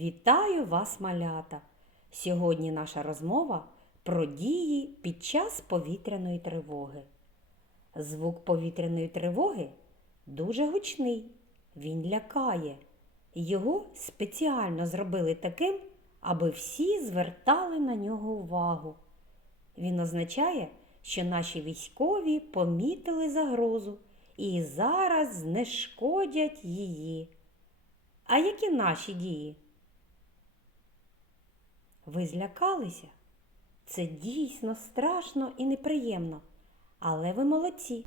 Вітаю вас, малята! Сьогодні наша розмова про дії під час повітряної тривоги. Звук повітряної тривоги дуже гучний, він лякає. Його спеціально зробили таким, аби всі звертали на нього увагу. Він означає, що наші військові помітили загрозу і зараз знешкодять її. А які наші дії? Ви злякалися? Це дійсно страшно і неприємно. Але ви молодці.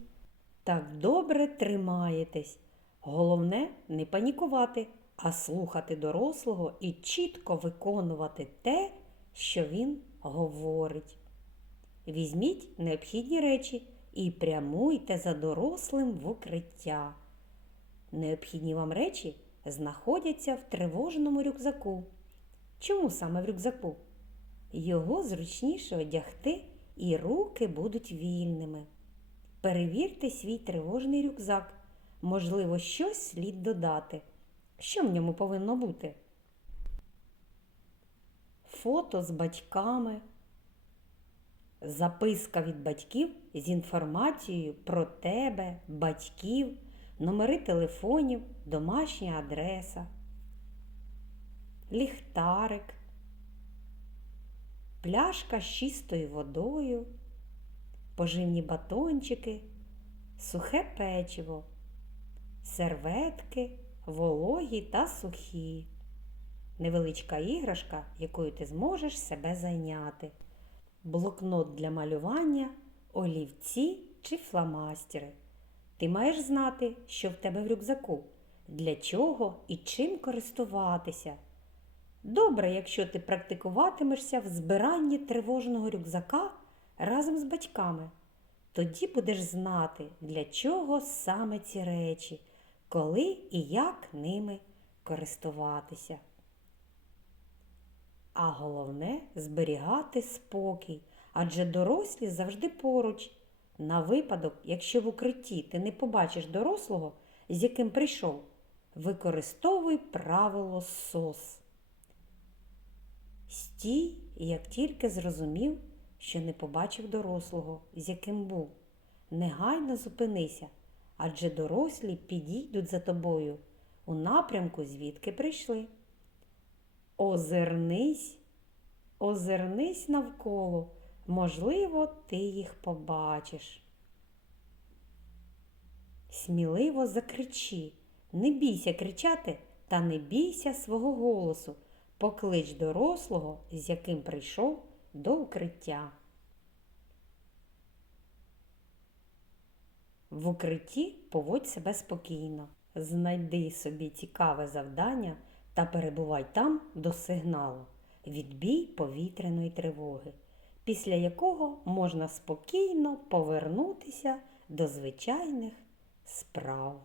Так добре тримаєтесь. Головне не панікувати, а слухати дорослого і чітко виконувати те, що він говорить. Візьміть необхідні речі і прямуйте за дорослим в укриття. Необхідні вам речі знаходяться в тривожному рюкзаку. Чому саме в рюкзаку? Його зручніше одягти і руки будуть вільними. Перевірте свій тривожний рюкзак. Можливо, щось слід додати. Що в ньому повинно бути? Фото з батьками, записка від батьків з інформацією про тебе, батьків, номери телефонів, домашня адреса, ліхтарик, пляшка з чистою водою, поживні батончики, сухе печиво, серветки, вологі та сухі, невеличка іграшка, якою ти зможеш себе зайняти, блокнот для малювання, олівці чи фломастери. Ти маєш знати, що в тебе в рюкзаку, для чого і чим користуватися. Добре, якщо ти практикуватимешся в збиранні тривожного рюкзака разом з батьками. Тоді будеш знати, для чого саме ці речі, коли і як ними користуватися. А головне зберігати спокій, адже дорослі завжди поруч. На випадок, якщо в укритті ти не побачиш дорослого, з яким прийшов, використовуй правило СОС. Стій, як тільки зрозумів, що не побачив дорослого, з яким був. Негайно зупинися, адже дорослі підійдуть за тобою у напрямку, звідки прийшли. Озирнись, озирнись навколо, можливо, ти їх побачиш. Сміливо закричи, не бійся кричати та не бійся свого голосу. Поклич дорослого, з яким прийшов до укриття. В укритті поводь себе спокійно, знайди собі цікаве завдання та перебувай там до сигналу відбій повітряної тривоги, після якого можна спокійно повернутися до звичайних справ.